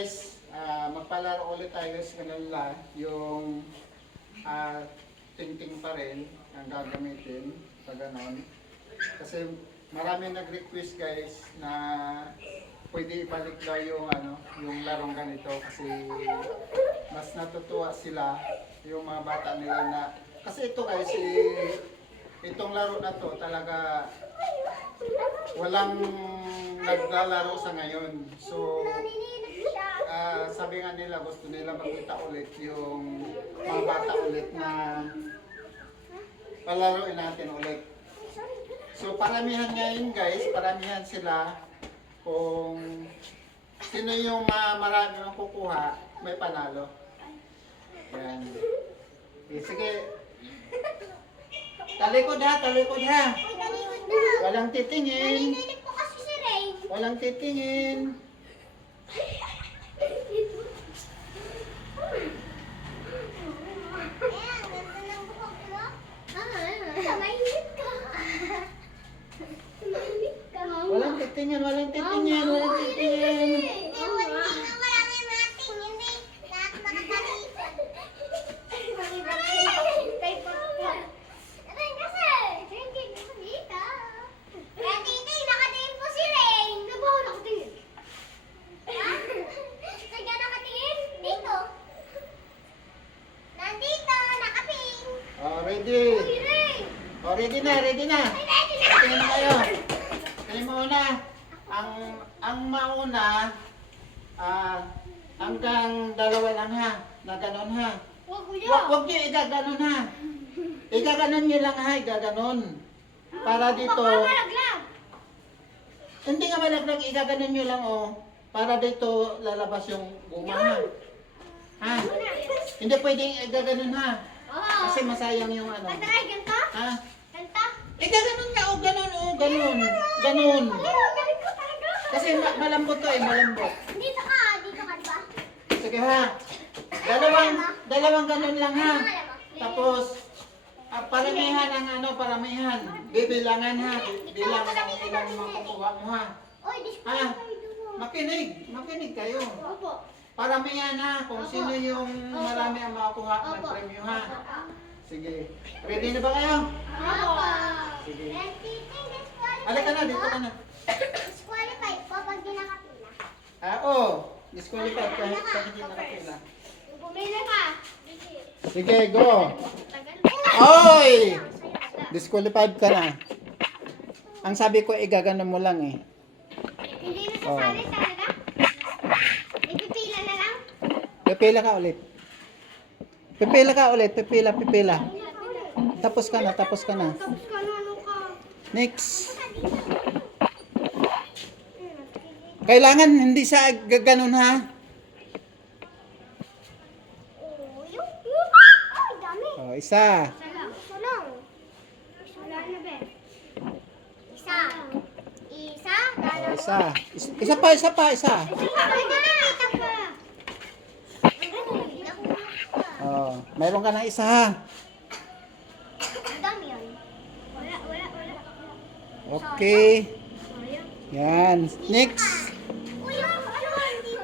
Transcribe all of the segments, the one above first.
guys, magpalaro ulit tayo sa kanila. Yung tingting pa rin ang gagamitin sa ganon. Kasi marami nag-request guys na pwede ibalik daw yung yung larong ganito kasi mas natutuwa sila yung mga bata nila na kasi ito guys itong laro na to talaga walang naglalaro sa ngayon. So sabi nga nila gusto nila makita ulit yung mga bata ulit na palaruin natin ulit. So paramihan ngayon guys, paramihan sila kung sino yung marami makukuha, may panalo. Yan. Sige. Talikod ha, talikod ha. Walang titingin. Walang titingin. Walang titingin, walang titingin, walang titingin. Ready? Oh, ready na, ready na. Tingin na kayo. Tingin mo una. Ang mauna, hanggang dalawa lang ha. Na ganon ha. Huwag nyo igaganon ha. Igaganon nyo lang ha, igaganon. Para dito. Hindi nga malaglag, igaganon nyo lang oh. Para dito lalabas yung guma ha. Ha? Hindi pwedeng igaganon ha. Kasi masayang yung ano. Ganto? Ha? Ganto? Ganun nga, ganun, ganun. Ganun. Kasi malambot to malambot. Dito ka, diba? Sige ha. Dalawang ganun lang ha. Tapos, paramihan ang paramihan. Bibilangan ha. Bilang ang ilang makukuha mo ha. Ha? Makinig kayo. Opo. Paramihan ha, kung sino yung marami ang makakuha ng premyo ha. Sige. Ready na ba kayo? Opo. Sige. Halika na, dito ka na. Disqualified po pag di nakapila. Oo. Disqualified kahit hindi nakapila. Pumila ka. Sige, go. Oy! Disqualified ka na. Ang sabi ko, igagano mo lang eh. Hindi na sasali talaga? Ipipila na lang? Pipila ka ulit. Pipila ka ulit, pipila. Tapos ka na. Tapos ka na, ano ka? Next. Kailangan hindi sa gaganon ha. Oh, ay, dami. Oh, isa. Isa lang. Wala na ba? Isa. Oh, isa pa. Isa pa. Oh, mayroon ka ng isa ha. Ang dami yan. Wala. Okay. Yan. Next. Uy, ano dito?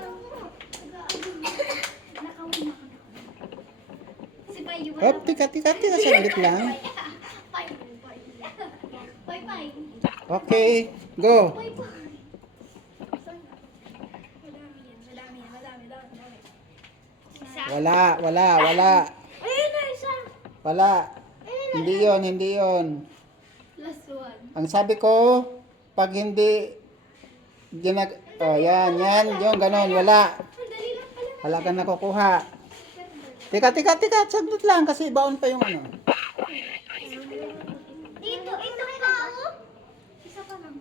Si Payo. Hop, tika. Saglit lang. Pay. Okay. Go. Wala. Ayun na, isa. Wala. Hindi yon. Last one. Ang sabi ko, pag hindi yan, yung ganon, wala. Ang dali lang pala. Wala ka nakukuha. Tika, saglit lang kasi baon pa yung ano. Dito, ito ka. Isa pa lang.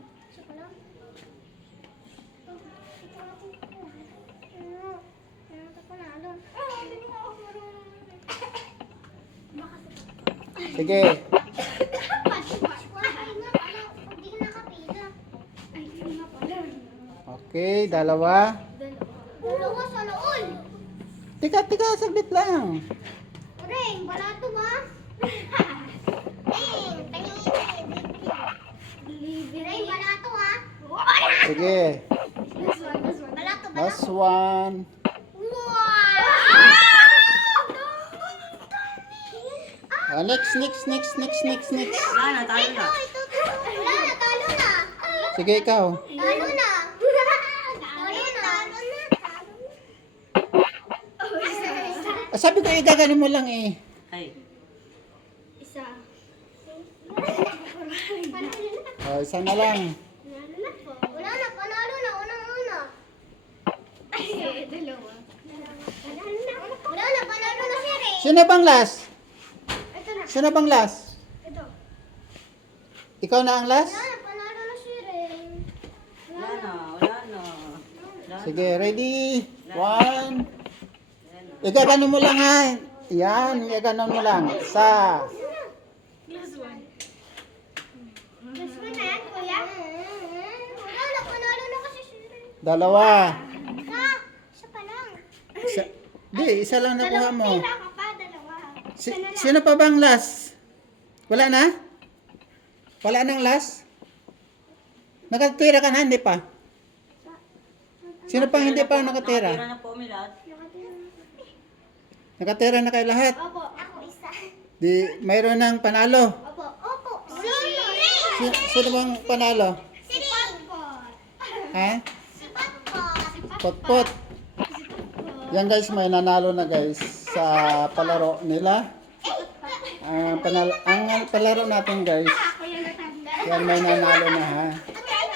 Sige. Okay, dalawa. Dalawa sa noon. Tika, saglit lang. Ring, wala to ba? Ring, wala to ha? Sige. Wala to Last one. Next. Wala na, talo na. Wala na, talo na. Sige, ikaw. Talo na. Sabi ko, gaganin mo lang eh. Ay. Isa. Isa na lang. Wala na, panalo na, unang-una. Dalawa. Wala na, panalo na siya rin. Sino bang last? Ito na. Sino bang last? Ito. Ikaw na ang last? Wala na, panalo na siya rin. Wala na, wala na. Wala na. Sige, ready? 1. Wala na. Igaganon mo lang ha. Yan, igaganon mo lang. Isa. Plus one. Plus one na yan, kuya? Wala na, panalo na kasi siya rin. 2. Isa pa lang. Isa lang nakuha mo. Dalawang pira ka pa, dalawa. Sino pa bang last? Wala na? Wala nang last? Nakatira ka na, hindi pa? Sino pang hindi pa Nakatira nakatira? na po kami lahat. Nakatira na kayo lahat. Opo. Ako isa. Di, mayroon ng panalo. Opo. Opo. Siri. Sino bang panalo? Si Potpot. Ha? Si Potpot. Potpot. Yan guys, may nanalo na guys sa palaro nila. Ang palaro natin guys. Ako yung natanda. Yan, may nanalo na ha.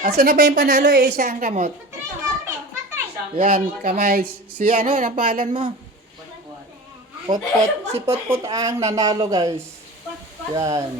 Asa na ba yung panalo? Isa ang kamot. Patray. Yan, kamay. Si ano, ang pangalan mo? Potpot. Si Potpot ang nanalo guys. Yan.